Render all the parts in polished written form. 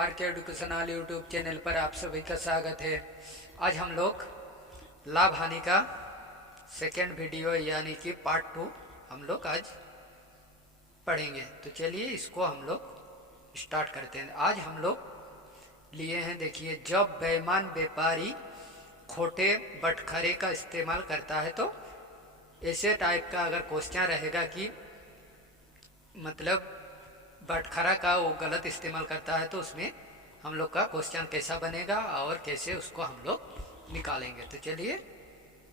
Are के educational YouTube channel पर आप सभी का स्वागत है। आज हम लोग लाभ हानि का सेकेंड वीडियो यानी कि पार्ट 2 हम लोग आज पढ़ेंगे। तो चलिए इसको हम लोग स्टार्ट करते हैं। आज हम लोग लिए हैं, देखिए, जब बेईमान व्यापारी खोटे बटखरे का इस्तेमाल करता है तो ऐसे टाइप का अगर क्वेश्चन रहेगा कि मतलब बटखरा का वो गलत इस्तेमाल करता है तो उसमें हम लोग का क्वेश्चन कैसा बनेगा और कैसे उसको हम लोग निकालेंगे। तो चलिए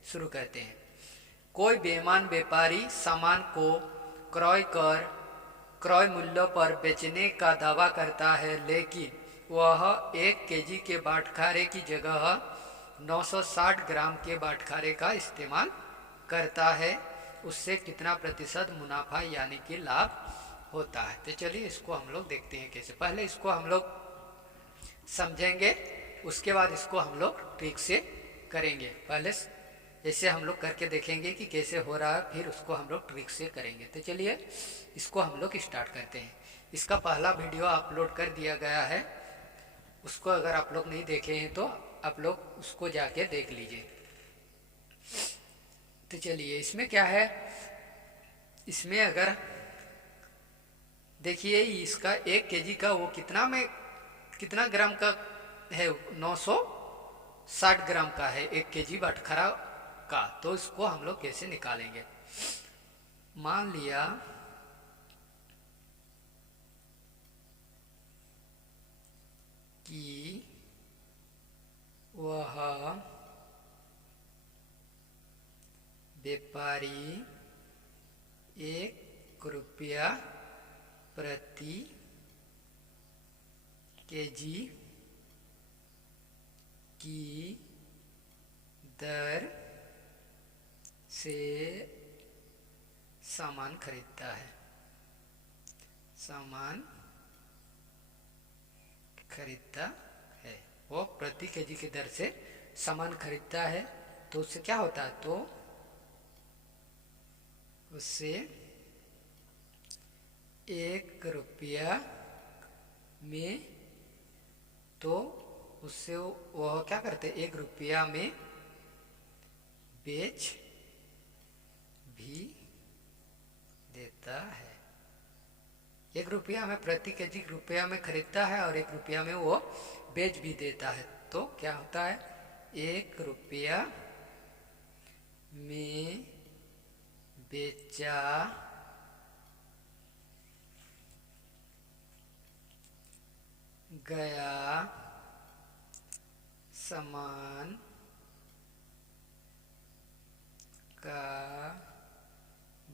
शुरू करते हैं। कोई बेईमान व्यापारी सामान को क्रय मूल्य पर बेचने का दावा करता है, लेकिन वह 1 केजी के बाटखारे की जगह 960 ग्राम के बाटखारे का इस्तेमाल करता है। उससे कितना प्रतिशत मुनाफा यानी कि लाभ होता है। तो चलिए इसको हम लोग देखते हैं कैसे। पहले इसको हम लोग समझेंगे, उसके बाद इसको हम लोग ट्रिक से करेंगे। पहले ऐसे हम लोग करके देखेंगे कि कैसे हो रहा है, फिर उसको हम लोग ट्रिक से करेंगे। तो चलिए इसको हम लोग स्टार्ट करते हैं। इसका पहला वीडियो अपलोड कर दिया गया है, उसको अगर आप लोग नहीं देखे हैं तो आप लोग उसको जाके देख लीजिए। तो चलिए इसमें क्या है, इसमें अगर देखिए इसका 1 केजी का वो कितना ग्राम का है, 960 ग्राम का है 1 केजी बटखरा का। तो इसको हम लोग कैसे निकालेंगे। मान लिया कि वह व्यापारी 1 रुपया प्रति केजी की दर से सामान खरीदता है। वो प्रति केजी की दर से सामान खरीदता है। तो उससे क्या होता है, तो उससे 1 रुपया में, तो उससे वह क्या करते, 1 रुपया में बेच भी देता है। 1 रुपया में प्रति केजी रुपया में खरीदता है और 1 रुपया में वो बेच भी देता है। तो क्या होता है, 1 रुपया में बेचा गया सामान का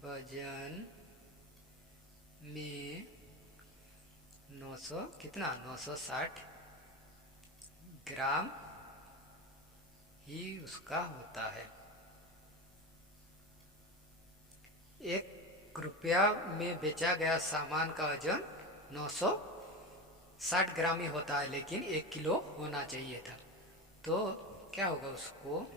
वजन में 960 ग्राम ही उसका होता है। 1 रुपया में बेचा गया सामान का वजन 960 ग्राम ही होता है, लेकिन 1 किलो होना चाहिए था। तो क्या होगा, उसको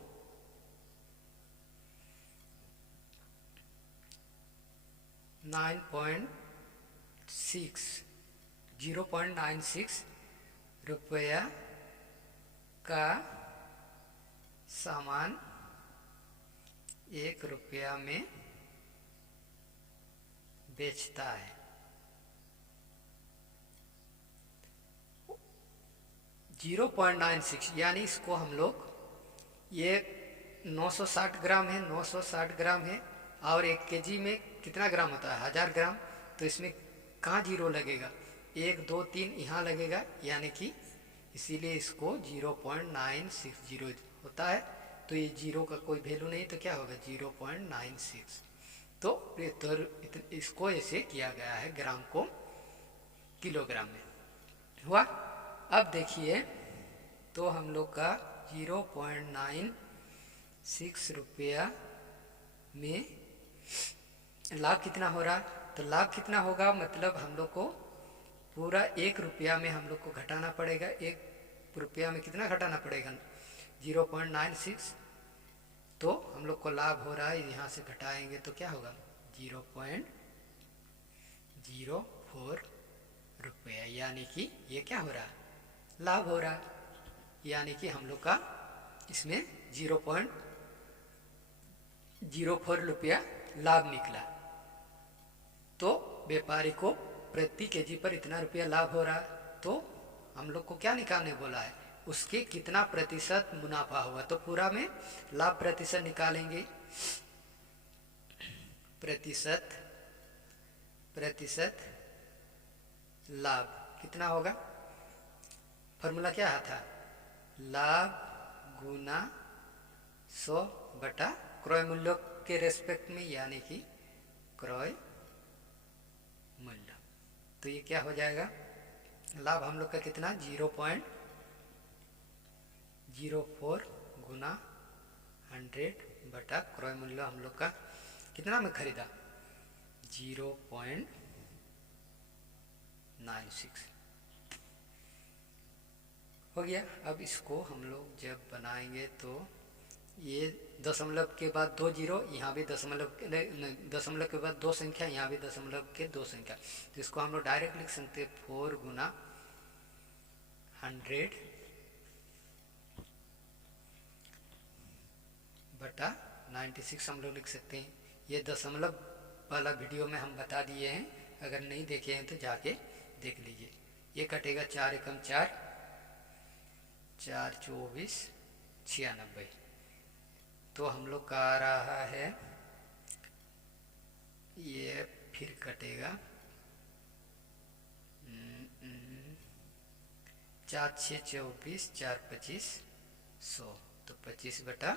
0.96 रुपया का सामान 1 रुपया में बेचता है। 0.96 यानी इसको हम लोग, ये 960 ग्राम है, 960 ग्राम है और 1 केजी में कितना ग्राम होता है, 1000 ग्राम। तो इसमें कहाँ जीरो लगेगा, 1 2 3 यहाँ लगेगा, यानी कि इसीलिए इसको 0.960 होता है। तो ये जीरो का कोई वैल्यू नहीं, तो क्या होगा 0.96। तो इसको ऐसे किया गया है, ग्राम को किलोग्राम में हुआ। अब देखिए, तो हम लोग का 0.96 रुपया में लाभ कितना हो रहा, तो लाभ कितना होगा, मतलब हम लोग को पूरा 1 रुपया में हम लोग को घटाना पड़ेगा। 1 रुपया में कितना घटाना पड़ेगा, 0.96। तो हम लोग को लाभ हो रहा है, यहाँ से घटाएंगे तो क्या होगा 0.04 रुपया, यानी कि ये क्या हो रहा है, लाभ हो रहा है, यानी कि हम लोग का इसमें 0.04 रुपया लाभ निकला। तो व्यापारी को प्रति केजी पर इतना रुपया लाभ हो रहा है, तो हम लोग को क्या निकालने बोला है, उसके कितना प्रतिशत मुनाफा हुआ। तो पूरा में लाभ प्रतिशत निकालेंगे, प्रतिशत लाभ कितना होगा, फॉर्मूला क्या था, लाभ गुना 100 बटा क्रय मूल्य के रेस्पेक्ट में, यानी कि क्रय मूल्य। तो ये क्या हो जाएगा, लाभ हम लोग का कितना 0.04 गुना 100 बटा क्रय मूल्य हम लोग का कितना में खरीदा 0.96 हो गया। अब इसको हम लोग जब बनाएंगे तो ये दशमलव के बाद 2 जीरो, यहाँ भी दशमलव के बाद 2 संख्या, यहाँ भी दशमलव के 2 संख्या, तो इसको हम लोग डायरेक्ट लिख सकते हैं 4 गुना 100 बटा 96 हम लोग लिख सकते हैं। ये दशमलव वाला वीडियो में हम बता दिए हैं, अगर नहीं देखे हैं तो जाके देख लीजिए। ये कटेगा 4 एकम 4, 4 24 96, तो हम लोग का आ रहा है, ये फिर कटेगा 4 6 24, 4 25 100, तो 25 बटा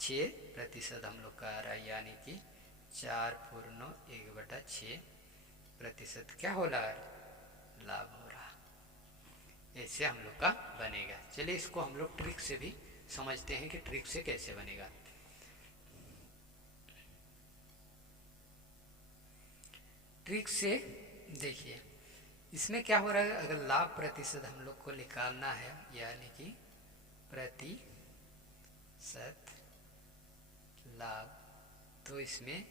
6 प्रतिशत हम लोग का आ रहा है, यानी कि 4/1/6 क्या हो रहा है, लाभ हो रहा। ऐसे हम लोग का बनेगा। चलिए इसको हम लोग ट्रिक से भी समझते हैं कि ट्रिक से कैसे बनेगा। ट्रिक से देखिए इसमें क्या हो रहा है, अगर लाभ प्रतिशत हम लोग को निकालना है, यानी कि प्रतिशत लाभ, तो इसमें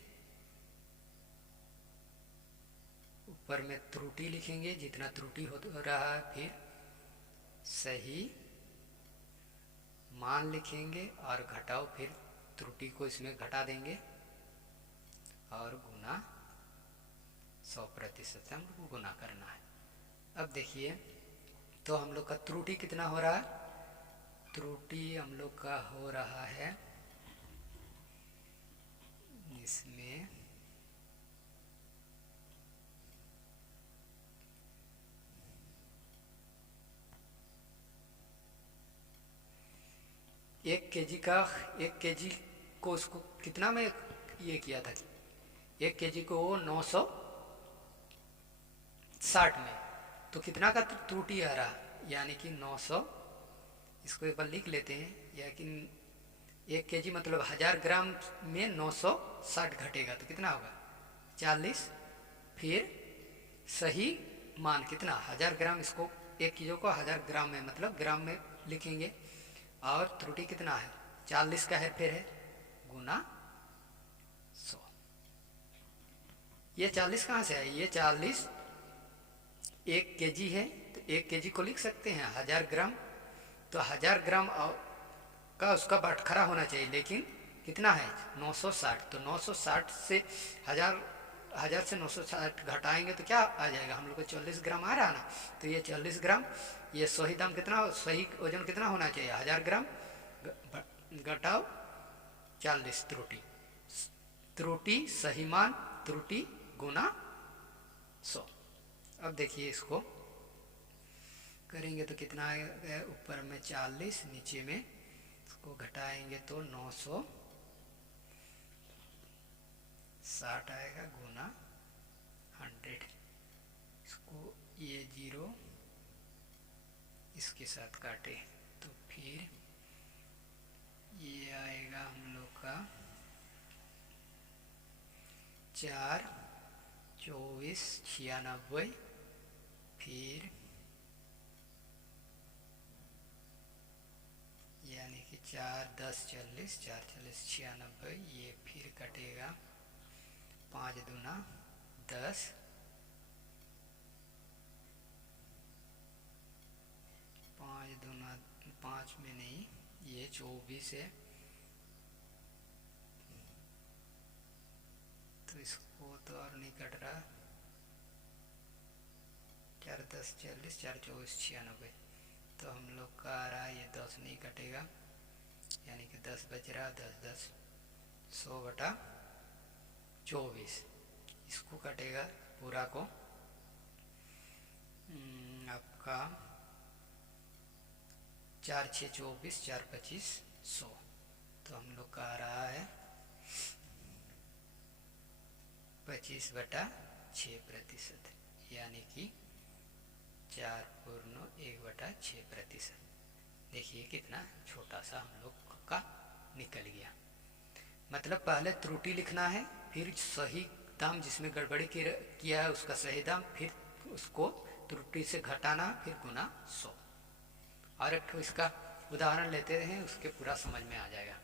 ऊपर में त्रुटि लिखेंगे, जितना त्रुटि हो रहा है, फिर सही मान लिखेंगे और घटाओ, फिर त्रुटि को इसमें घटा देंगे और गुना 100% से हमको गुना करना है। अब देखिए तो हम लोग का त्रुटि कितना हो रहा है, त्रुटि हम लोग का हो रहा है इसमें 1 केजी का, 1 केजी को उसको कितना में ये किया था, 1 केजी को वो 960 में, तो कितना का त्रुटि आ रहा, यानी कि 900, इसको एक बार लिख लेते हैं, या कि 1 केजी मतलब 1000 ग्राम में 960 घटेगा तो कितना होगा 40, फिर सही मान कितना 1000 ग्राम, इसको 1 किलो को 1000 ग्राम में मतलब ग्राम में लिखेंगे, और त्रुटि कितना है 40 का हेरफेर है, गुना 100। ये 40 कहाँ से है, ये 40 1 केजी है, तो 1 केजी को लिख सकते हैं 1000 ग्राम, तो 1000 ग्राम का उसका बाटखरा होना चाहिए, लेकिन कितना है 960, तो 960 से 1000 से 960 घटाएंगे तो क्या आ जाएगा, हम लोग को 40 ग्राम आ रहा ना, तो ये 40 ग्राम, ये सही दाम कितना, सही वजन कितना होना चाहिए 1000 ग्राम घटाओ 40, त्रुटि सही मान, त्रुटि गुना 100। अब देखिए इसको करेंगे तो कितना आएगा, ऊपर में 40, नीचे में इसको घटाएंगे तो 960 आएगा, गुना 100, इसको ये 0 इसके साथ काटे तो फिर ये आएगा हम लोग का 4 24 96, फिर यानी कि 4 10 40, 4 40 96, ये फिर कटेगा 5 दूना 10, 5 में नहीं, ये 24 है, तो इसको तो और नहीं कट रहा। 4 10 40, 4 24 96, तो हम लोग का आ रहा है ये 10 नहीं कटेगा, यानी कि 10 बच रहा, 10 10 100 बटा 24, इसको कटेगा पूरा को आपका 4 6 24, 4 25 100, तो हम लोग का आ रहा है 25/6%, यानी कि 4/1/6%। देखिए कितना छोटा सा हम लोग का निकल गया। मतलब पहले त्रुटि लिखना है, फिर सही दाम जिसमें गड़बड़ी किया है उसका सही दाम, फिर उसको त्रुटि से घटाना, फिर गुना 100। और एक तो इसका उदाहरण लेते हैं, उसके पूरा समझ में आ जाएगा।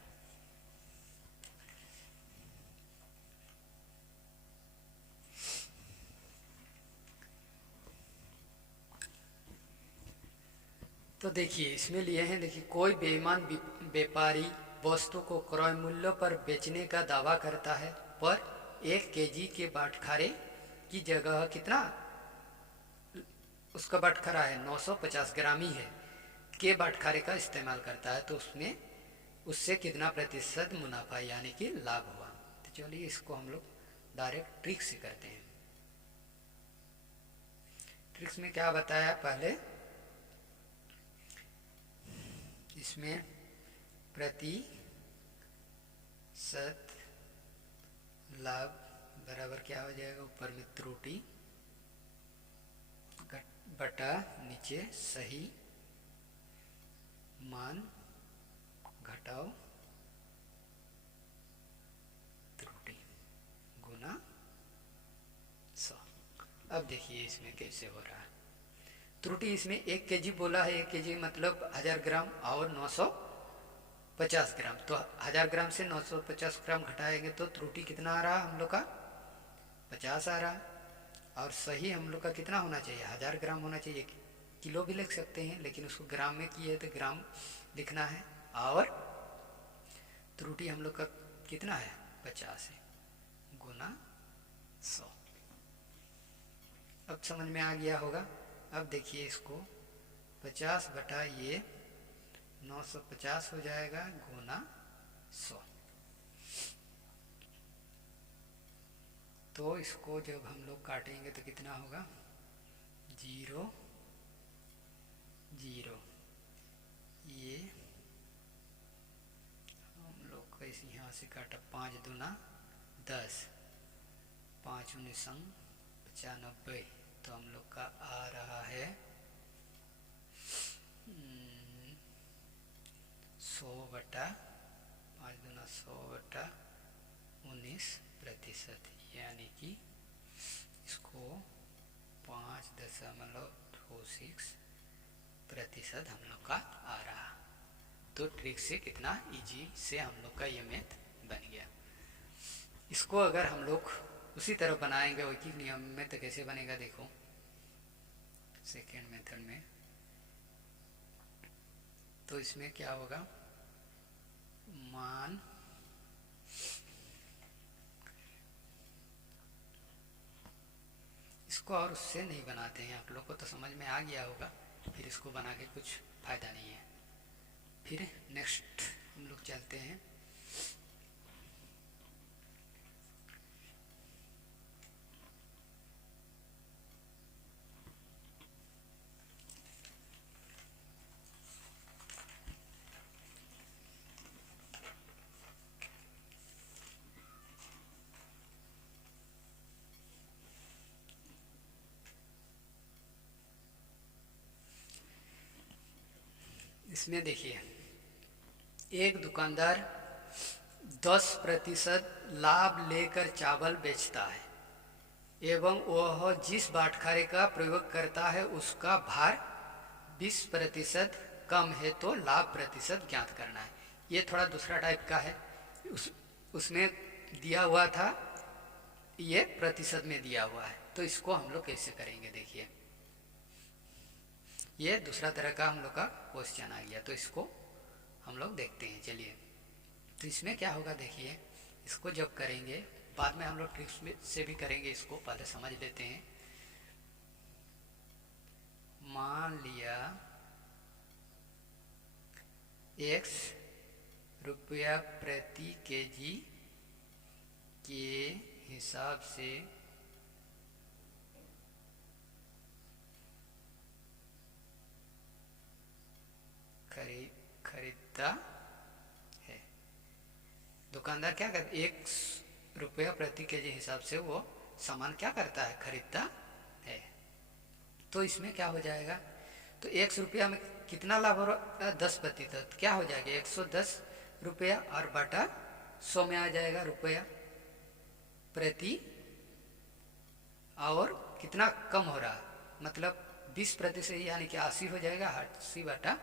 तो देखिए इसमें लिए हैं, देखिए कोई बेईमान व्यापारी वस्तु को क्रय मूल्य पर बेचने का दावा करता है, पर 1 केजी के बाटखारे की जगह कितना उसका बाटखारा है 950 ग्राम ही है, के बाटखारे का इस्तेमाल करता है, तो उसमें उससे कितना प्रतिशत मुनाफा यानी कि लाभ हुआ। तो चलिए इसको हम लोग डायरेक्ट ट्रिक से करते हैं। ट्रिक्स में क्या बताया पहले, इसमें प्रतिशत लाभ बराबर क्या हो जाएगा, ऊपर में त्रुटि बटा नीचे सही मान घटाओ त्रुटि गुना 100। अब देखिए इसमें कैसे हो रहा है। त्रुटि इसमें 1 केजी बोला है, 1 केजी मतलब 1000 ग्राम और 950 ग्राम, तो 1000 ग्राम से 950 ग्राम घटाएंगे तो त्रुटि कितना आ रहा हम लोग का 50 आ रहा। और सही हम लोग का कितना होना चाहिए, 1000 ग्राम होना चाहिए। किलो भी लिख सकते हैं, लेकिन उसको ग्राम में किए तो ग्राम लिखना है। और त्रुटि हम लोग का कितना है 50 है, गुना 100। अब समझ में आ गया होगा। अब देखिए इसको 50 बटा ये 950 हो जाएगा गुना 100। तो इसको जब हम लोग काटेंगे तो कितना होगा 0 0, ये हम लोग कैसे यहाँ से काटा 5 दूना 10, 5 19 95, तो हम लोग का आ रहा है 100 बटा 5 दूना 100 बटा 19%, यानी कि इसको 5.26% हम लोग का आ रहा। तो ट्रिक से कितना इजी से हम लोग का ये मैथ बन गया। इसको अगर हम लोग उसी तरह बनाएंगे वही नियम में तो कैसे बनेगा, देखो सेकेंड मेथड में। तो इसमें क्या होगा, मान इसको और उससे नहीं बनाते हैं, आप लोग को तो समझ में आ गया होगा, फिर इसको बना के कुछ फायदा नहीं है। फिर नेक्स्ट हम लोग चलते हैं। इसमें देखिए एक दुकानदार 10% लाभ लेकर चावल बेचता है एवं वह जिस बाटखारे का प्रयोग करता है उसका भार 20% कम है, तो लाभ प्रतिशत ज्ञात करना है। ये थोड़ा दूसरा टाइप का है, उसमें दिया हुआ था, ये प्रतिशत में दिया हुआ है। तो इसको हम लोग कैसे करेंगे, देखिए ये दूसरा तरह का हम लोग का क्वेश्चन आ गया। तो इसको हम लोग देखते हैं, चलिए। तो इसमें क्या होगा देखिए, इसको जब करेंगे बाद में हम लोग ट्रिक्स से भी करेंगे, इसको पहले समझ लेते हैं। मान लिया x रुपया प्रति केजी के हिसाब से खरीदता है। दुकानदार क्या करता है, 1 रुपया प्रति केजी हिसाब से वो सामान क्या करता है, खरीदता है। तो इसमें क्या हो जाएगा, तो 1 रुपया में कितना लाभ हो रहा है, 10%। क्या हो जाएगा, 110 रुपया और बटा 100 में आ जाएगा रुपया प्रति, और कितना कम हो रहा, मतलब 20% यानी कि 80 हो जाएगा। 80 बटा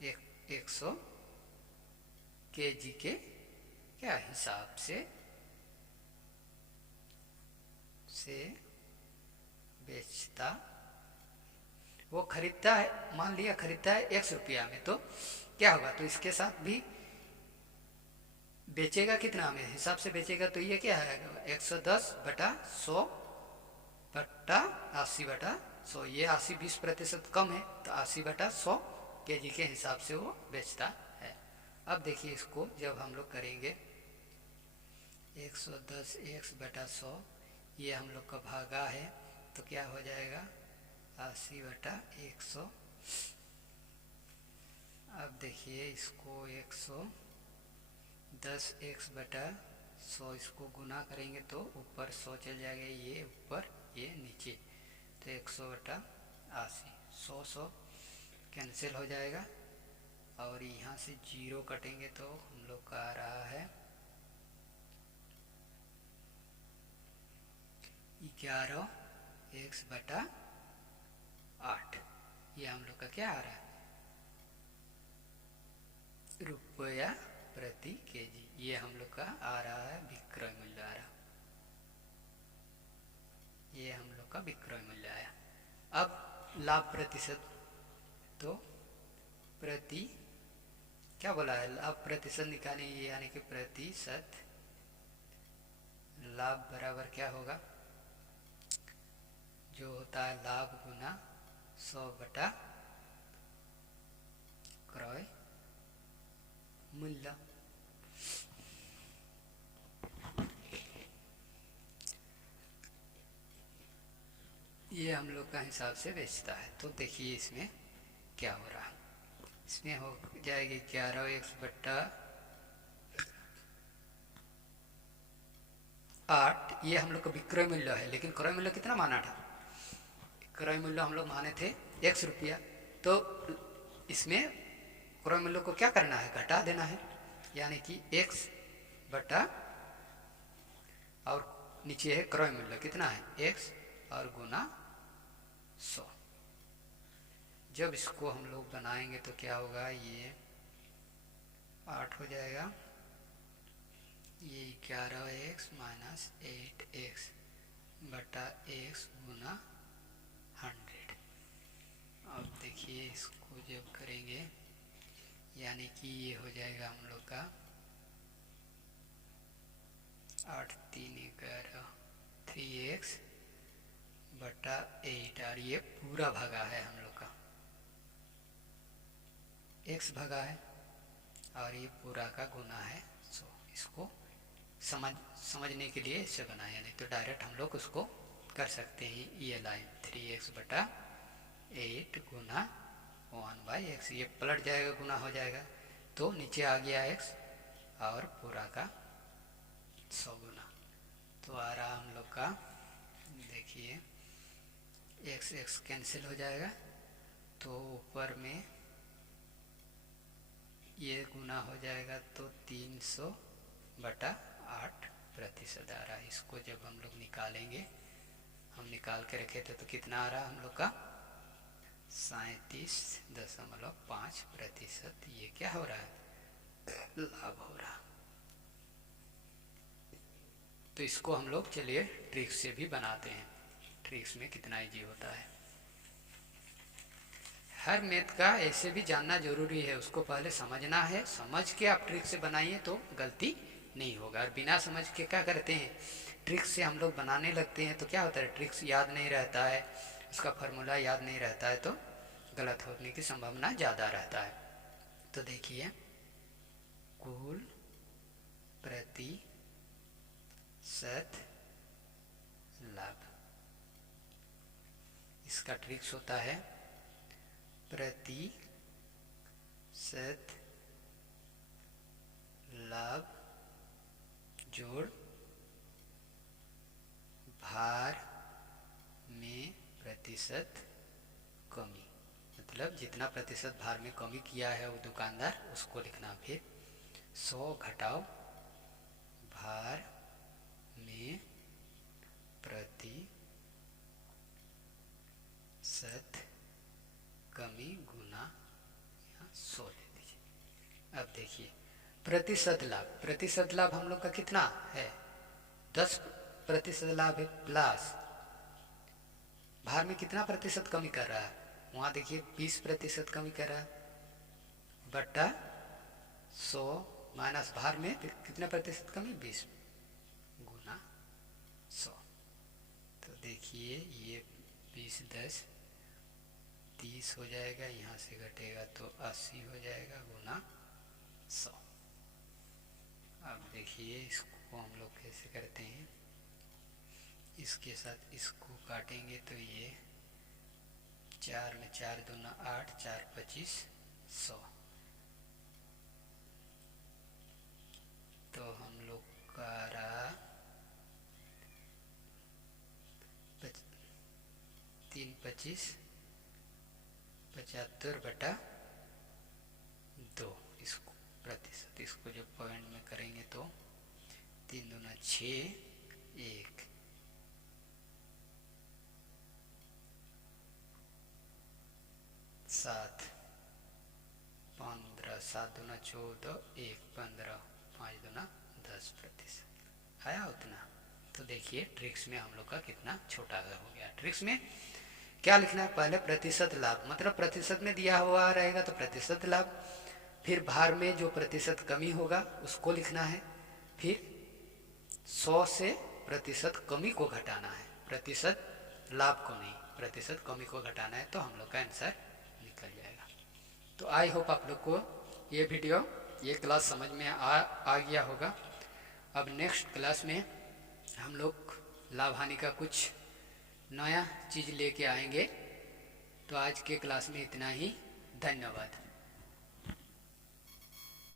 100 केजी के क्या हिसाब से बेचता, वो खरीदता है, मान लिया खरीदता है 1 रुपया में, तो क्या होगा, तो इसके साथ भी बेचेगा कितना में हिसाब से बेचेगा, तो ये क्या है 110 बटा 100 बटा 80 बटा 100। ये 80 20% कम है, तो 80 बटा 100 केजी के हिसाब से वो बेचता है। अब देखिए इसको जब हम लोग करेंगे 110 x बटा 100, ये हम लोग का भागा है, तो क्या हो जाएगा 80 बटा 100। अब देखिए इसको 110 x बटा 100 इसको गुना करेंगे तो ऊपर 100 चल जाएगा, ये ऊपर ये नीचे, तो 100 बटा 80, 100 कैंसिल हो जाएगा, और यहाँ से 0 कटेंगे तो हम लोग का आ रहा है 11 x बटा 8। ये हम लोग का क्या आ रहा है, रुपया प्रति केजी। ये हम लोग का आ रहा है विक्रय मूल्य आ रहा, ये हम लोग का विक्रय मूल्य आया। अब लाभ प्रतिशत, तो प्रति क्या बोला है, लाभ प्रतिशत निकालें, यानी कि प्रतिशत लाभ बराबर क्या होगा, जो होता है लाभ गुना 100 बटा क्रय मूल्य। ये हम लोग का हिसाब से बेचता है। तो देखिए इसमें क्या हो रहा है, इसमें हो जाएगी 11 x बटा 8। ये हम लोग का विक्रय मूल्य है, लेकिन क्रय मूल्य कितना माना था, क्रय मूल्य हम लोग माने थे 1 रुपया, तो इसमें क्रय मूल्य को क्या करना है, घटा देना है, यानी कि x बटा, और नीचे है क्रय मूल्य कितना है x, और गुना 100। जब इसको हम लोग बनाएंगे तो क्या होगा, ये 8 हो जाएगा, ये 11x माइनस 8x बटा x गुना 100। अब देखिए इसको जब करेंगे, यानी कि ये हो जाएगा हम लोग का 8 3 11 3x बटा 8, और ये पूरा भागा है हम लोग का, x भागा है, और ये पूरा का गुना है 100। इसको समझने के लिए इसे बनाया, नहीं तो डायरेक्ट हम लोग उसको कर सकते हैं। ये लाइन 3x बटा 8 गुना 1/x, ये पलट जाएगा, गुना हो जाएगा, तो नीचे आ गया x और पूरा का 100 गुना, तो आ रहा हम लोग का, देखिए x कैंसिल हो जाएगा, तो ऊपर में ये गुना हो जाएगा, तो 300 बटा 8% आ रहा है। इसको जब हम लोग निकालेंगे, हम निकाल के रखे थे, तो कितना आ रहा हम लोग का 37.5%। ये क्या हो रहा है, लाभ हो रहा। तो इसको हम लोग चलिए ट्रिक्स से भी बनाते हैं, ट्रिक्स में कितना इजी होता है। हर मैथ का ऐसे भी जानना जरूरी है, उसको पहले समझना है, समझ के आप ट्रिक से बनाइए तो गलती नहीं होगा। और बिना समझ के क्या करते हैं, ट्रिक से हम लोग बनाने लगते हैं तो क्या होता है, ट्रिक्स याद नहीं रहता है, उसका फार्मूला याद नहीं रहता है, तो गलत होने की संभावना ज़्यादा रहता है। तो देखिए, कुल प्रतिशत लाभ, इसका ट्रिक्स होता है प्रतिशत लाभ जोड़ भार में प्रतिशत कमी, मतलब जितना प्रतिशत भार में कमी किया है वो दुकानदार, उसको लिखना। फिर 100 घटाओ भार में प्रतिशत कमी गुना 100 दे दीजिए। अब देखिए, प्रतिशत लाभ, प्रतिशत लाभ हम लोग का कितना है, 10% लाभ है, प्लस भार में कितना प्रतिशत कमी कर रहा है, वहाँ देखिए 20% कमी कर रहा है, बट्टा 100 माइनस भार में कितना प्रतिशत कमी, 20 गुना 100। तो देखिए ये 20 10 30 हो जाएगा, यहाँ से घटेगा तो 80 हो जाएगा गुना 100। अब देखिए इसको हम लोग कैसे करते हैं, इसके साथ इसको काटेंगे तो ये 4 में 4 दूना 8, 4 25 100। तो हम लोग का रहा 3 25 75 बटा 2, इसको प्रतिशत, इसको जब पॉइंट में करेंगे तो 3 दूना 6, 1 7 15, 7 दूना 14, 1 15, 5 दूना 10%, आया उतना। तो देखिए ट्रिक्स में हम लोग का कितना छोटा हो गया। ट्रिक्स में क्या लिखना है, पहले प्रतिशत लाभ, मतलब प्रतिशत में दिया हुआ रहेगा तो प्रतिशत लाभ, फिर भार में जो प्रतिशत कमी होगा उसको लिखना है, फिर 100 से प्रतिशत कमी को घटाना है, प्रतिशत लाभ को नहीं, प्रतिशत कमी को घटाना है, तो हम लोग का आंसर निकल जाएगा। तो आई होप आप लोग को ये वीडियो, ये क्लास समझ में आ गया होगा। अब नेक्स्ट क्लास में हम लोग लाभ हानि का कुछ नया चीज़ लेके आएंगे। तो आज के क्लास में इतना ही, धन्यवाद।